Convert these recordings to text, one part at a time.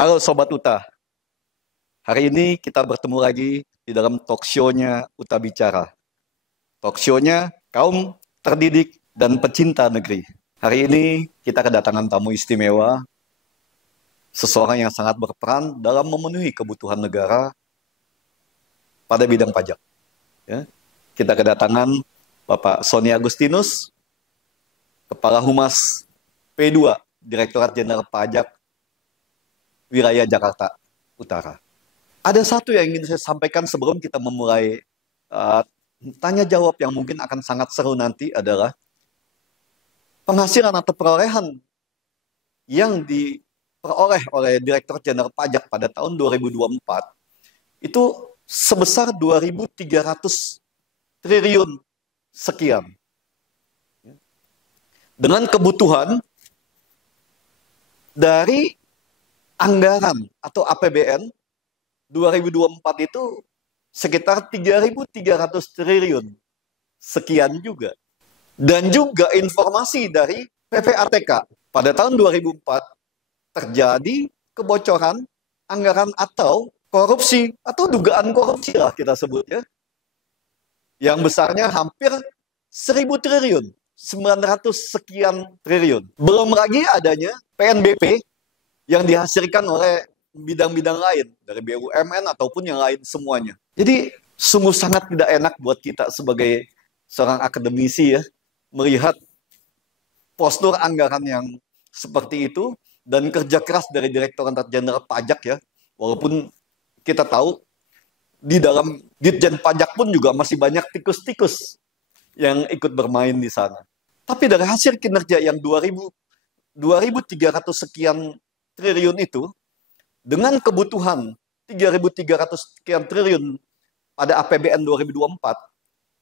Halo Sobat Uta, hari ini kita bertemu lagi di dalam talk show-nya Uta Bicara. Talk show-nya kaum terdidik dan pecinta negeri. Hari ini kita kedatangan tamu istimewa, seseorang yang sangat berperan dalam memenuhi kebutuhan negara pada bidang pajak. Ya. Kita kedatangan Bapak Sony Agustinus, Kepala Humas P2, Direktorat Jenderal Pajak Wilayah Jakarta Utara. Ada satu yang ingin saya sampaikan sebelum kita memulai tanya jawab yang mungkin akan sangat seru nanti adalah penghasilan atau perolehan yang diperoleh oleh Direktur Jenderal Pajak pada tahun 2024 itu sebesar 2.300 triliun sekian. Dengan kebutuhan dari anggaran atau APBN 2024 itu sekitar 3.300 triliun sekian juga. Dan juga informasi dari PPATK pada tahun 2004 terjadi kebocoran anggaran atau korupsi atau dugaan korupsi lah kita sebutnya, yang besarnya hampir 1.000 triliun, 900 sekian triliun. Belum lagi adanya PNBP yang dihasilkan oleh bidang-bidang lain, dari BUMN ataupun yang lain semuanya. Jadi sungguh sangat tidak enak buat kita sebagai seorang akademisi ya, melihat postur anggaran yang seperti itu dan kerja keras dari Direktorat Jenderal Pajak ya, walaupun kita tahu di dalam Ditjen Pajak pun juga masih banyak tikus-tikus yang ikut bermain di sana. Tapi dari hasil kinerja yang 2.300 sekian triliun itu, dengan kebutuhan 3.300 sekian triliun pada APBN 2024,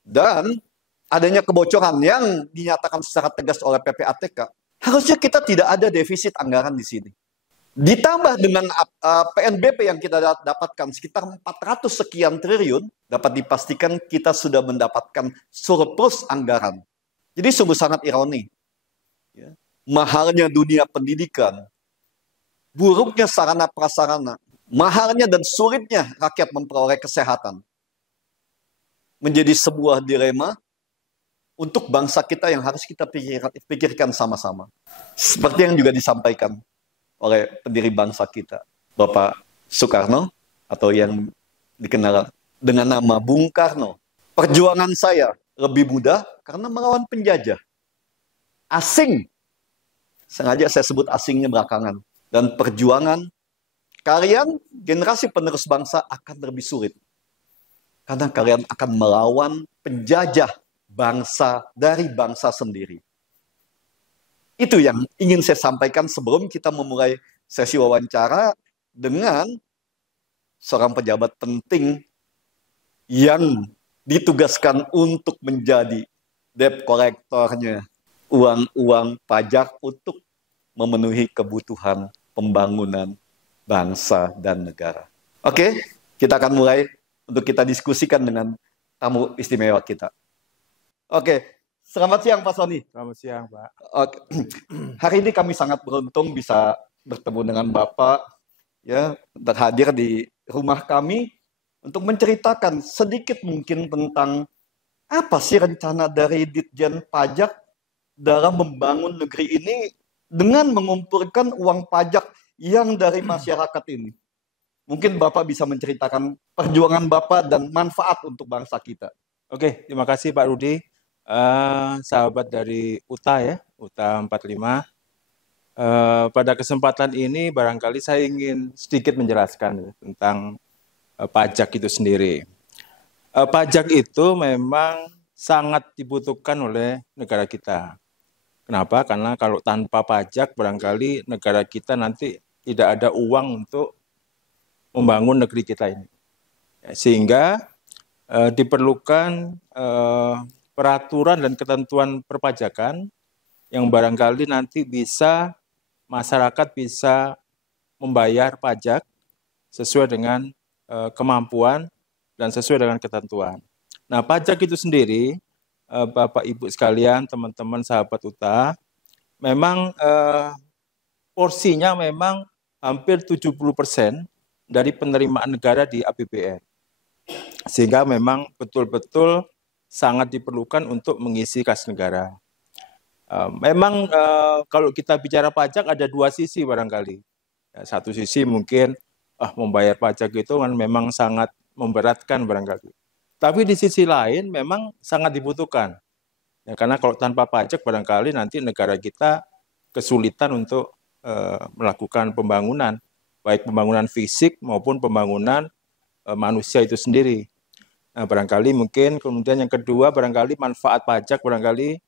dan adanya kebocoran yang dinyatakan secara tegas oleh PPATK, harusnya kita tidak ada defisit anggaran di sini. Ditambah dengan PNBP yang kita dapatkan sekitar 400 sekian triliun, dapat dipastikan kita sudah mendapatkan surplus anggaran. Jadi sungguh sangat ironi. Ya. Mahalnya dunia pendidikan, buruknya sarana prasarana, mahalnya dan sulitnya rakyat memperoleh kesehatan, menjadi sebuah dilema untuk bangsa kita yang harus kita pikirkan sama-sama. Seperti yang juga disampaikan oleh pendiri bangsa kita, Bapak Soekarno, atau yang dikenal dengan nama Bung Karno. Perjuangan saya lebih mudah karena melawan penjajah. Asing, sengaja saya sebut asingnya belakangan. Dan perjuangan kalian, generasi penerus bangsa, akan lebih sulit. Karena kalian akan melawan penjajah bangsa dari bangsa sendiri. Itu yang ingin saya sampaikan sebelum kita memulai sesi wawancara dengan seorang pejabat penting yang ditugaskan untuk menjadi debt kolektornya uang-uang pajak untuk memenuhi kebutuhan pembangunan bangsa dan negara. Oke, kita akan mulai untuk kita diskusikan dengan tamu istimewa kita. Oke, selamat siang Pak Sony. Selamat siang, Pak. Oke. Hari ini kami sangat beruntung bisa bertemu dengan Bapak ya, terhadir di rumah kami untuk menceritakan sedikit mungkin tentang apa sih rencana dari Ditjen Pajak dalam membangun negeri ini dengan mengumpulkan uang pajak yang dari masyarakat ini. Mungkin Bapak bisa menceritakan perjuangan Bapak dan manfaat untuk bangsa kita. Oke, terima kasih Pak Rudi. Sahabat dari UTA ya, UTA 45. Pada kesempatan ini barangkali saya ingin sedikit menjelaskan tentang pajak itu sendiri. Pajak itu memang sangat dibutuhkan oleh negara kita. Kenapa? Karena kalau tanpa pajak barangkali negara kita nanti tidak ada uang untuk membangun negeri kita ini. Sehingga diperlukan peraturan dan ketentuan perpajakan yang barangkali nanti bisa masyarakat bisa membayar pajak sesuai dengan kemampuan dan sesuai dengan ketentuan. Nah, pajak itu sendiri, Bapak Ibu sekalian, teman-teman sahabat UTA, memang porsinya memang hampir 70% dari penerimaan negara di APBN. Sehingga memang betul-betul sangat diperlukan untuk mengisi kas negara. Memang kalau kita bicara pajak ada dua sisi barangkali. Ya, satu sisi mungkin membayar pajak itu kan memang sangat memberatkan barangkali. Tapi di sisi lain memang sangat dibutuhkan. Ya, karena kalau tanpa pajak barangkali nanti negara kita kesulitan untuk melakukan pembangunan, baik pembangunan fisik maupun pembangunan manusia itu sendiri. Nah, barangkali mungkin kemudian yang kedua barangkali manfaat pajak barangkali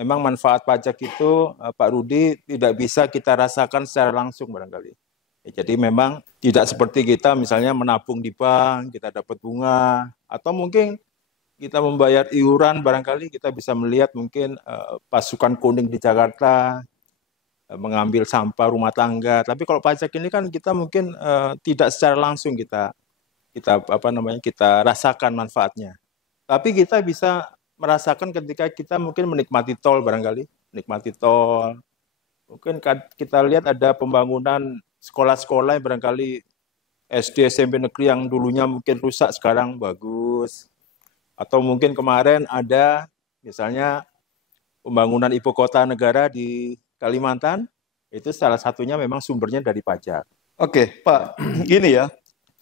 memang manfaat pajak itu Pak Rudi tidak bisa kita rasakan secara langsung barangkali. Ya, jadi memang tidak seperti kita misalnya menabung di bank, kita dapat bunga, atau mungkin kita membayar iuran barangkali kita bisa melihat mungkin pasukan kuning di Jakarta mengambil sampah rumah tangga. Tapi kalau pajak ini kan kita mungkin tidak secara langsung kita rasakan manfaatnya. Tapi kita bisa merasakan ketika kita mungkin menikmati tol barangkali, menikmati tol. Mungkin kita lihat ada pembangunan sekolah-sekolah yang barangkali SD, SMP negeri yang dulunya mungkin rusak sekarang bagus. Atau mungkin kemarin ada misalnya pembangunan ibu kota negara di Kalimantan, itu salah satunya memang sumbernya dari pajak. Oke, Pak, gini ya,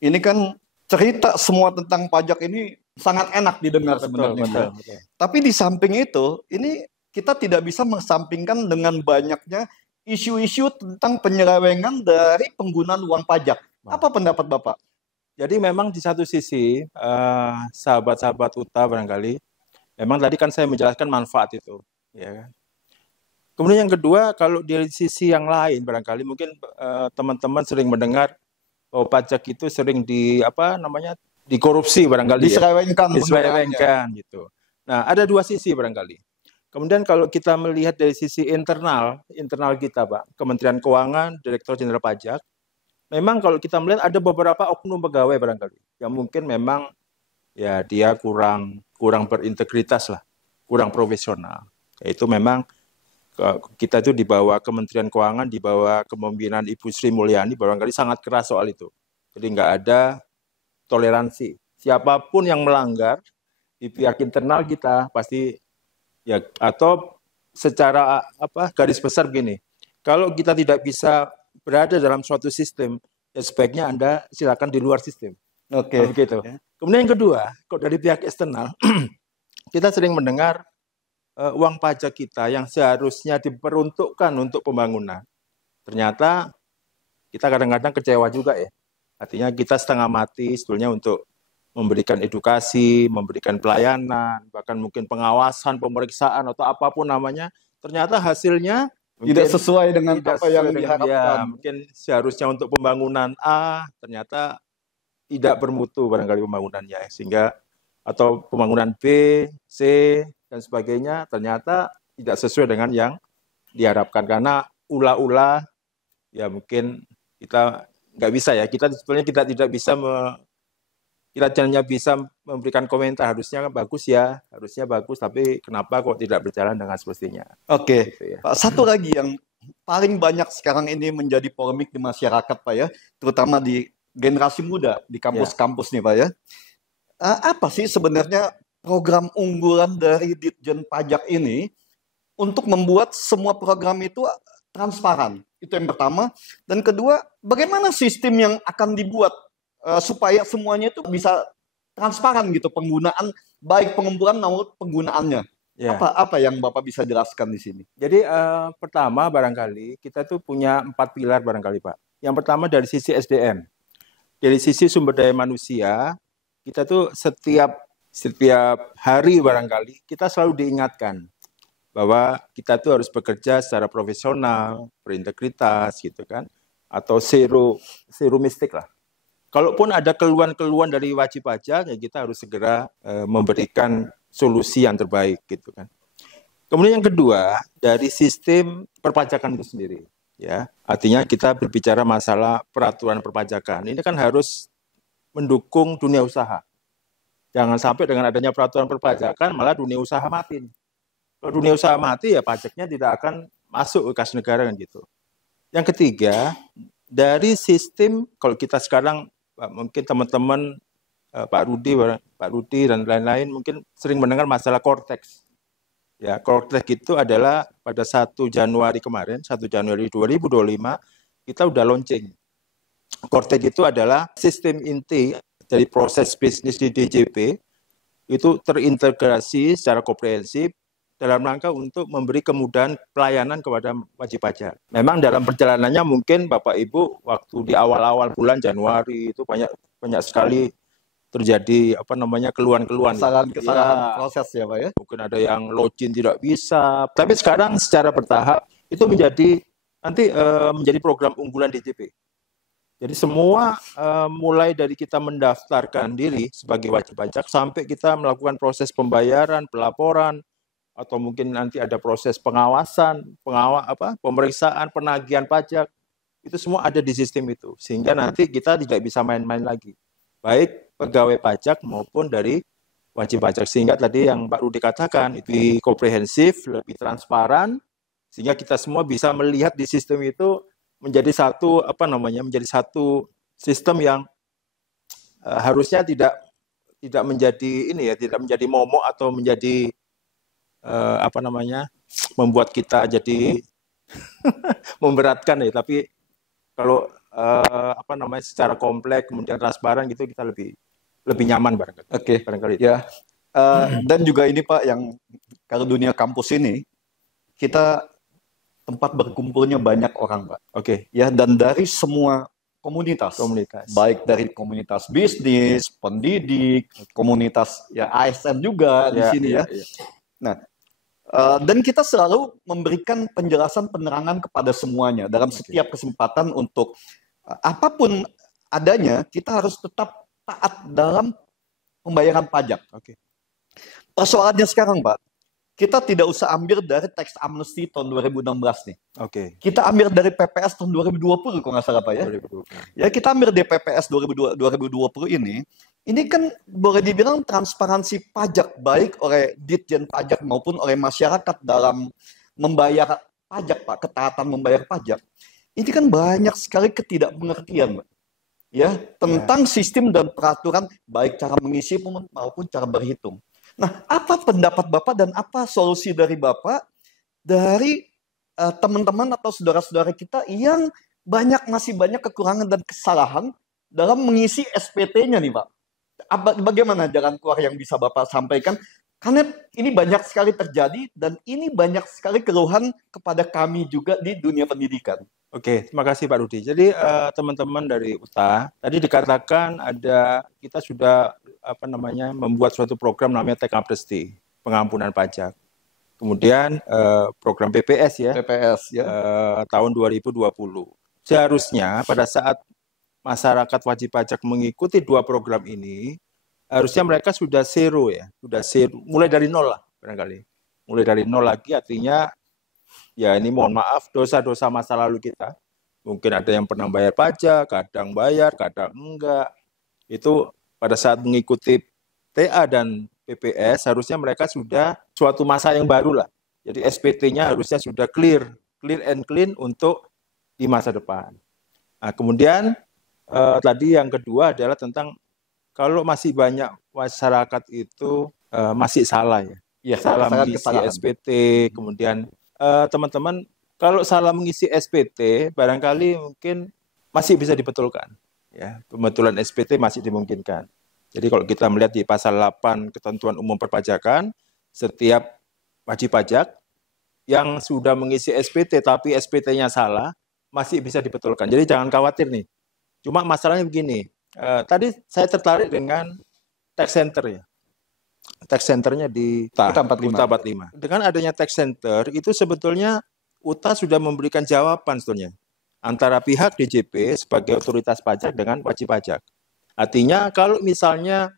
ini kan cerita semua tentang pajak ini sangat enak didengar sebenarnya. Betul. Tapi di samping itu, ini kita tidak bisa mengesampingkan dengan banyaknya isu-isu tentang penyelewengan dari penggunaan uang pajak. Apa pendapat Bapak? Jadi memang di satu sisi, sahabat-sahabat UTA barangkali, memang tadi kan saya menjelaskan manfaat itu. Ya. Kemudian yang kedua, kalau dari sisi yang lain barangkali mungkin teman-teman sering mendengar bahwa pajak itu sering dikorupsi barangkali. Diselewengkan gitu. Nah, ada dua sisi barangkali. Kemudian kalau kita melihat dari sisi internal kita, Pak, Kementerian Keuangan, Direktur Jenderal Pajak, memang kalau kita melihat ada beberapa oknum pegawai barangkali yang mungkin memang ya dia kurang berintegritas lah, kurang profesional. Itu memang kita itu di bawah Kementerian Keuangan, di bawah kepemimpinan Ibu Sri Mulyani barangkali sangat keras soal itu. Jadi nggak ada toleransi. Siapapun yang melanggar di pihak internal kita pasti ya, atau secara garis besar begini. Kalau kita tidak bisa berada dalam suatu sistem, ya sebaiknya Anda silakan di luar sistem. Oke. Begitu. Kemudian yang kedua, kalau dari pihak eksternal, kita sering mendengar uang pajak kita yang seharusnya diperuntukkan untuk pembangunan. Ternyata kita kadang-kadang kecewa juga ya. Artinya kita setengah mati sebetulnya untuk memberikan edukasi, memberikan pelayanan, bahkan mungkin pengawasan, pemeriksaan atau apapun namanya. Ternyata hasilnya tidak sesuai dengan apa yang diharapkan. Ya, mungkin seharusnya untuk pembangunan A, ternyata tidak bermutu barangkali pembangunannya. Sehingga atau pembangunan B, C, dan sebagainya ternyata tidak sesuai dengan yang diharapkan. Karena ula-ula ya mungkin kita nggak bisa ya. Sebetulnya kita tidak bisa kita hanya bisa memberikan komentar, harusnya bagus, tapi kenapa kok tidak berjalan dengan semestinya. Oke, gitu ya. Pak, satu lagi yang paling banyak sekarang ini menjadi polemik di masyarakat, Pak ya, terutama di generasi muda, di kampus-kampus nih, Pak ya. Apa sih sebenarnya program unggulan dari Ditjen Pajak ini untuk membuat semua program itu transparan? Itu yang pertama. Dan kedua, bagaimana sistem yang akan dibuat supaya semuanya itu bisa transparan gitu penggunaan, baik pengumpulan maupun penggunaannya. Ya. Apa yang Bapak bisa jelaskan di sini? Jadi pertama barangkali kita tuh punya 4 pilar barangkali Pak. Yang pertama dari sisi SDM. Dari sisi sumber daya manusia, kita tuh setiap hari barangkali kita selalu diingatkan bahwa kita tuh harus bekerja secara profesional, berintegritas gitu kan, atau zero mistake lah. Kalaupun ada keluhan-keluhan dari wajib pajak, ya kita harus segera memberikan solusi yang terbaik gitu kan. Kemudian yang kedua, dari sistem perpajakan itu sendiri, ya. Artinya kita berbicara masalah peraturan perpajakan. Ini kan harus mendukung dunia usaha. Jangan sampai dengan adanya peraturan perpajakan malah dunia usaha mati. Kalau dunia usaha mati ya pajaknya tidak akan masuk ke kas negara kan gitu. Yang ketiga, dari sistem kalau kita sekarang mungkin teman-teman Pak Rudi dan lain-lain mungkin sering mendengar masalah Cortex. Ya, Cortex itu adalah pada 1 Januari kemarin, 1 Januari 2025 kita udah launching. Cortex itu adalah sistem inti dari proses bisnis di DJP itu terintegrasi secara komprehensif dalam rangka untuk memberi kemudahan pelayanan kepada wajib pajak. Memang dalam perjalanannya mungkin Bapak Ibu waktu di awal-awal bulan Januari itu banyak sekali terjadi keluhan-keluhan. Kesalahan proses ya Pak ya. Mungkin ada yang login tidak bisa. Tapi sekarang secara bertahap itu menjadi program unggulan DJP. Jadi semua mulai dari kita mendaftarkan diri sebagai wajib pajak sampai kita melakukan proses pembayaran, pelaporan, atau mungkin nanti ada proses pengawasan, pemeriksaan, penagihan pajak, itu semua ada di sistem itu. Sehingga nanti kita tidak bisa main-main lagi. Baik pegawai pajak maupun dari wajib pajak. Sehingga tadi yang Pak Rudi katakan, lebih komprehensif, lebih transparan, sehingga kita semua bisa melihat di sistem itu menjadi satu sistem yang harusnya tidak menjadi tidak menjadi momok atau menjadi membuat kita jadi memberatkan ya. Tapi kalau secara kompleks kemudian transparan gitu kita lebih nyaman barangkali. Oke. Barangkali. Ya. Dan juga ini Pak, yang kalau dunia kampus ini kita tempat berkumpulnya banyak orang Pak. Oke. Ya, dan dari semua komunitas. Baik dari komunitas bisnis, pendidik, komunitas ya ASN juga di sini ya. Nah, dan kita selalu memberikan penjelasan penerangan kepada semuanya dalam setiap kesempatan untuk apapun adanya kita harus tetap taat dalam pembayaran pajak. Persoalannya sekarang Pak, kita tidak usah ambil dari tax amnesty tahun 2016 nih. Kita ambil dari PPS tahun 2020 kalau nggak salah Pak ya. 2020. Ya, kita ambil di PPS 2020 ini kan boleh dibilang transparansi pajak baik oleh Ditjen Pajak maupun oleh masyarakat dalam membayar pajak Pak, ketaatan membayar pajak. Ini kan banyak sekali ketidakpengertian Pak. Ya, tentang sistem dan peraturan baik cara mengisi maupun cara berhitung. Nah, apa pendapat Bapak dan apa solusi dari Bapak dari teman-teman atau saudara-saudara kita yang masih banyak kekurangan dan kesalahan dalam mengisi SPT-nya nih Pak? Bagaimana jalan keluar yang bisa Bapak sampaikan? Karena ini banyak sekali terjadi dan ini banyak sekali keluhan kepada kami juga di dunia pendidikan. Oke, terima kasih Pak Rudi. Jadi teman-teman dari UTA, tadi dikatakan kita sudah membuat suatu program namanya Tax Amnesty, pengampunan pajak. Kemudian program PPS ya. Tahun 2020. Seharusnya pada saat masyarakat wajib pajak mengikuti 2 program ini, harusnya mereka sudah zero ya, mulai dari nol lah barangkali. Mulai dari nol lagi artinya ya ini mohon maaf dosa-dosa masa lalu kita. Mungkin ada yang pernah bayar pajak, kadang bayar, kadang enggak. Itu pada saat mengikuti TA dan PPS harusnya mereka sudah suatu masa yang baru lah. Jadi SPT-nya harusnya sudah clear and clean untuk di masa depan. Nah, kemudian tadi yang kedua adalah tentang kalau masih banyak masyarakat itu masih salah ya. Salah mengisi SPT, kemudian teman-teman kalau salah mengisi SPT barangkali mungkin masih bisa dibetulkan. Ya, pembetulan SPT masih dimungkinkan. Jadi kalau kita melihat di pasal 8 Ketentuan Umum Perpajakan, setiap wajib pajak yang sudah mengisi SPT tapi SPT-nya salah masih bisa dibetulkan. Jadi jangan khawatir nih. Cuma masalahnya begini, tadi saya tertarik dengan tax center ya. Tax centernya di UTA 45. Dengan adanya tax center itu sebetulnya UTA sudah memberikan jawaban sebetulnya antara pihak DJP sebagai otoritas pajak dengan wajib pajak. Artinya kalau misalnya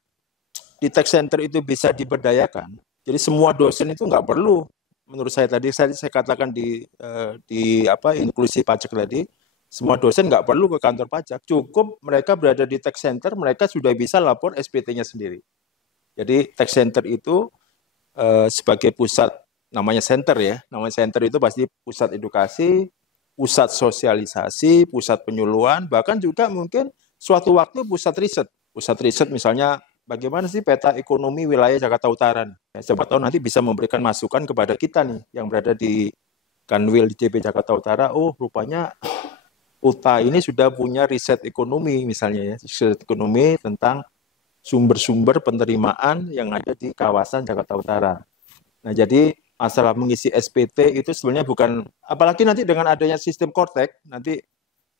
di tax center itu bisa diberdayakan, jadi semua dosen itu nggak perlu, menurut saya tadi saya katakan di inklusi pajak tadi, semua dosen nggak perlu ke kantor pajak, cukup mereka berada di tax center, mereka sudah bisa lapor SPT-nya sendiri. Jadi tax center itu sebagai pusat, namanya center ya, namanya center itu pasti pusat edukasi, pusat sosialisasi, pusat penyuluhan, bahkan juga mungkin suatu waktu pusat riset. Pusat riset misalnya bagaimana sih peta ekonomi wilayah Jakarta Utara nih. Ya, siapa tahu nanti bisa memberikan masukan kepada kita nih yang berada di Kanwil di JP Jakarta Utara. Oh, rupanya UTA ini sudah punya riset ekonomi misalnya ya, riset ekonomi tentang sumber-sumber penerimaan yang ada di kawasan Jakarta Utara. Nah, jadi masalah mengisi SPT itu sebenarnya bukan, apalagi nanti dengan adanya sistem Kortek, nanti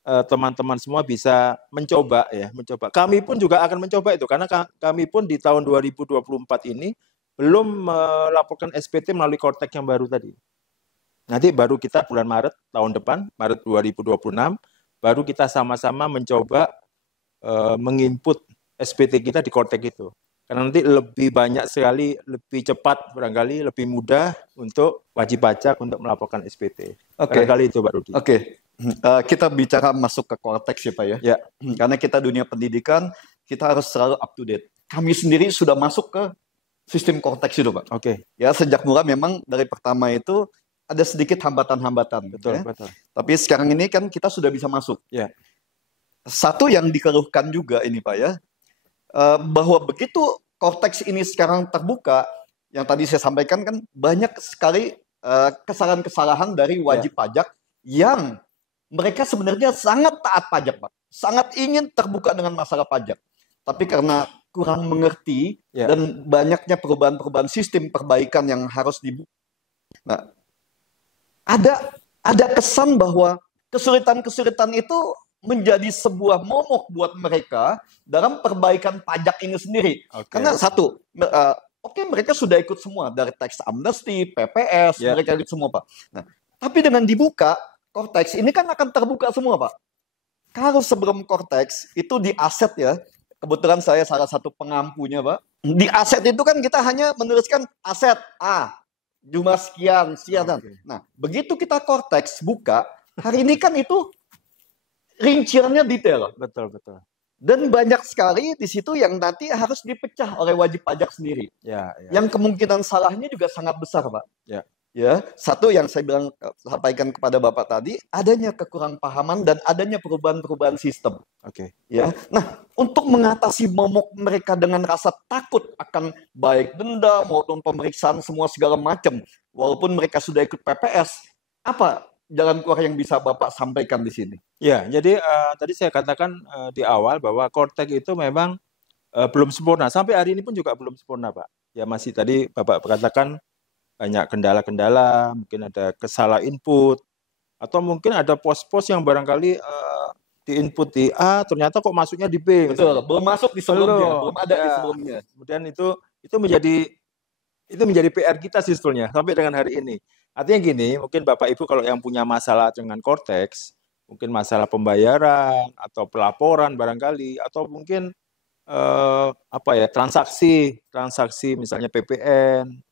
teman-teman semua bisa mencoba ya, mencoba. Kami pun juga akan mencoba itu, karena kami pun di tahun 2024 ini belum melaporkan SPT melalui Kortek yang baru tadi. Nanti baru kita bulan Maret tahun depan, Maret 2026, baru kita sama-sama mencoba menginput SPT kita di Kortek itu. Karena nanti lebih banyak sekali, lebih cepat barangkali, lebih mudah untuk wajib pajak untuk melaporkan SPT. Barangkali itu Pak Rudi. Kita bicara masuk ke konteks ya Pak ya. Ya. Karena kita dunia pendidikan, kita harus selalu up to date. Kami sendiri sudah masuk ke sistem konteks itu Pak. Ya, sejak mula memang dari pertama itu ada sedikit hambatan-hambatan. Betul, ya. betul. Tapi sekarang ini kan kita sudah bisa masuk. Ya. Satu yang dikeluhkan juga ini Pak ya, bahwa begitu konteks ini sekarang terbuka, yang tadi saya sampaikan kan banyak sekali kesalahan-kesalahan dari wajib pajak yang mereka sebenarnya sangat taat pajak, Pak. Sangat ingin terbuka dengan masalah pajak. Tapi karena kurang mengerti dan banyaknya perubahan-perubahan sistem perbaikan yang harus dibuat. Nah, ada kesan bahwa kesulitan-kesulitan itu menjadi sebuah momok buat mereka dalam perbaikan pajak ini sendiri. Karena satu, mereka sudah ikut semua dari tax amnesty, PPS, mereka ikut semua Pak. Nah, tapi dengan dibuka Kortex ini kan akan terbuka semua Pak. Kalau sebelum Kortex itu di aset ya, kebetulan saya salah satu pengampunya Pak. Di aset itu kan kita hanya menuliskan aset A, jumlah sekian. Nah, begitu kita Kortex buka, hari ini kan itu rinciannya detail. Betul. Dan banyak sekali di situ yang nanti harus dipecah oleh wajib pajak sendiri. Yang kemungkinan salahnya juga sangat besar, Pak. Ya, satu yang saya sampaikan kepada Bapak tadi, adanya kekurang pahaman dan adanya perubahan-perubahan sistem. Ya. Nah, untuk mengatasi momok mereka dengan rasa takut akan baik denda maupun pemeriksaan semua segala macam, walaupun mereka sudah ikut PPS, apa jalan keluar yang bisa Bapak sampaikan di sini? Ya, jadi tadi saya katakan di awal bahwa Kortek itu memang belum sempurna. Sampai hari ini pun juga belum sempurna, Pak. Ya masih tadi Bapak katakan banyak kendala-kendala, mungkin ada kesalah input, atau mungkin ada pos-pos yang barangkali di input di A, ternyata kok masuknya di B. Betul, belum masuk di sebelumnya, belum ada di sebelumnya. Kemudian itu menjadi PR kita sih sebetulnya sampai dengan hari ini. Artinya gini, mungkin Bapak Ibu kalau yang punya masalah dengan Kortex, mungkin masalah pembayaran atau pelaporan barangkali, atau mungkin transaksi misalnya PPN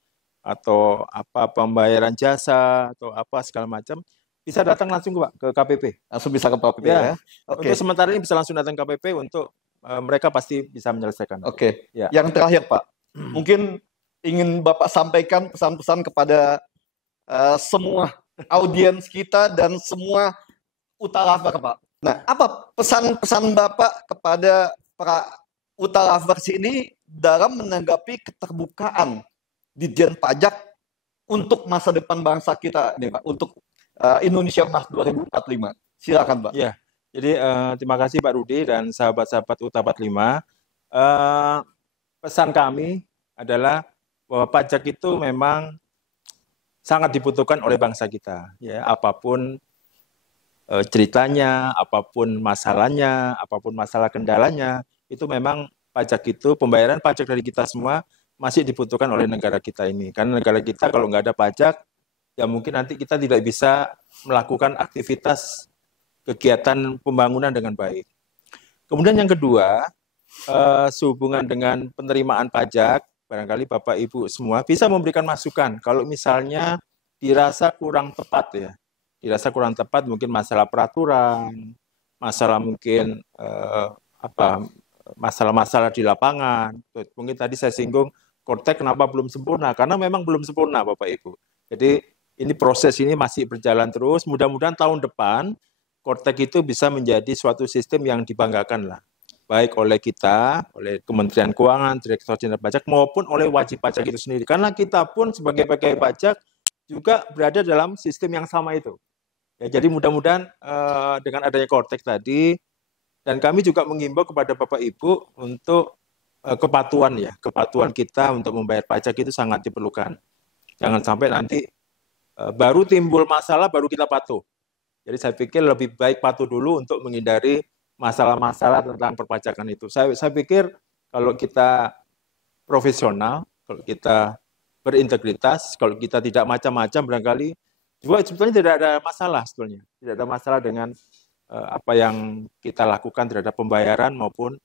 atau apa pembayaran jasa atau apa segala macam, bisa datang langsung ke KPP. Langsung bisa ke KPP ya. Untuk sementara ini bisa langsung datang ke KPP untuk mereka pasti bisa menyelesaikan. Yang terakhir Pak, mungkin ingin Bapak sampaikan pesan-pesan kepada semua audiens kita dan semua UTA Lover Pak. Nah, apa pesan-pesan Bapak kepada para UTA Lovers ini dalam menanggapi keterbukaan Ditjen Pajak untuk masa depan bangsa kita nih Pak, untuk Indonesia Emas 2045. Silakan Pak. Ya, jadi terima kasih Pak Rudi dan sahabat-sahabat UTA 45. Pesan kami adalah bahwa pajak itu memang sangat dibutuhkan oleh bangsa kita. Ya, apapun ceritanya, apapun masalahnya, apapun masalah kendalanya, itu memang pajak itu, pembayaran pajak dari kita semua masih dibutuhkan oleh negara kita ini. Karena negara kita kalau nggak ada pajak, ya mungkin nanti kita tidak bisa melakukan aktivitas kegiatan pembangunan dengan baik. Kemudian yang kedua, sehubungan dengan penerimaan pajak, barangkali Bapak Ibu semua bisa memberikan masukan. Kalau misalnya dirasa kurang tepat ya, dirasa kurang tepat mungkin masalah peraturan, masalah mungkin masalah-masalah di lapangan. Mungkin tadi saya singgung Kortek kenapa belum sempurna? Karena memang belum sempurna Bapak Ibu. Jadi ini proses ini masih berjalan terus. Mudah-mudahan tahun depan Kortek itu bisa menjadi suatu sistem yang dibanggakan lah. Baik oleh kita, oleh Kementerian Keuangan, Direktorat Jenderal Pajak, maupun oleh wajib pajak itu sendiri. Karena kita pun sebagai pegawai pajak juga berada dalam sistem yang sama itu. Ya, jadi mudah-mudahan dengan adanya Kortek tadi, dan kami juga mengimbau kepada Bapak Ibu untuk kepatuhan kita untuk membayar pajak itu sangat diperlukan. Jangan sampai nanti baru timbul masalah, baru kita patuh. Jadi saya pikir lebih baik patuh dulu untuk menghindari masalah-masalah tentang perpajakan itu. Saya pikir kalau kita profesional, kalau kita berintegritas, kalau kita tidak macam-macam barangkali juga sebetulnya tidak ada masalah sebetulnya. Tidak ada masalah dengan apa yang kita lakukan terhadap pembayaran maupun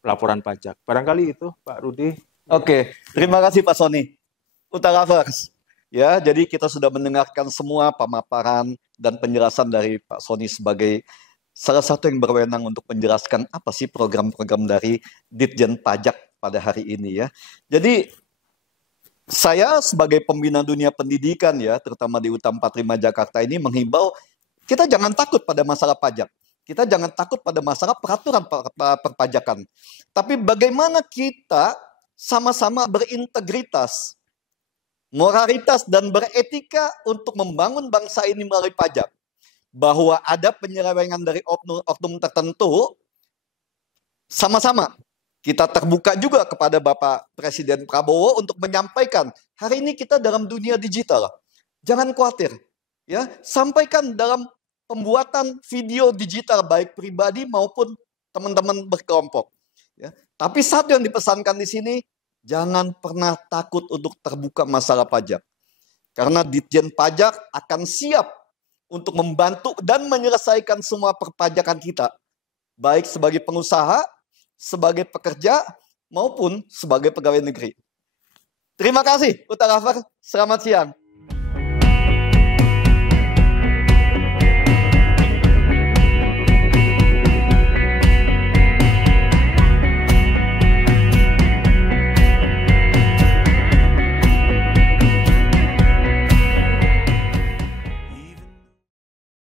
laporan pajak. Barangkali itu Pak Rudi. Oke, terima kasih Pak Sony. Utara First. Ya, jadi kita sudah mendengarkan semua pemaparan dan penjelasan dari Pak Sony sebagai salah satu yang berwenang untuk menjelaskan apa sih program-program dari Ditjen Pajak pada hari ini ya. Jadi saya sebagai pembina dunia pendidikan ya, terutama di UTA 45 Jakarta ini menghimbau kita jangan takut pada masalah pajak. Kita jangan takut pada masalah peraturan perpajakan. Tapi bagaimana kita sama-sama berintegritas, moralitas, dan beretika untuk membangun bangsa ini melalui pajak. Bahwa ada penyelewengan dari oknum tertentu, sama-sama kita terbuka juga kepada Bapak Presiden Prabowo untuk menyampaikan, hari ini kita dalam dunia digital. Jangan khawatir. Ya, sampaikan dalam pembuatan video digital baik pribadi maupun teman-teman berkelompok. Ya. Tapi satu yang dipesankan di sini, jangan pernah takut untuk terbuka masalah pajak. Karena Ditjen Pajak akan siap untuk membantu dan menyelesaikan semua perpajakan kita. Baik sebagai pengusaha, sebagai pekerja, maupun sebagai pegawai negeri. Terima kasih, Utara First. Selamat siang.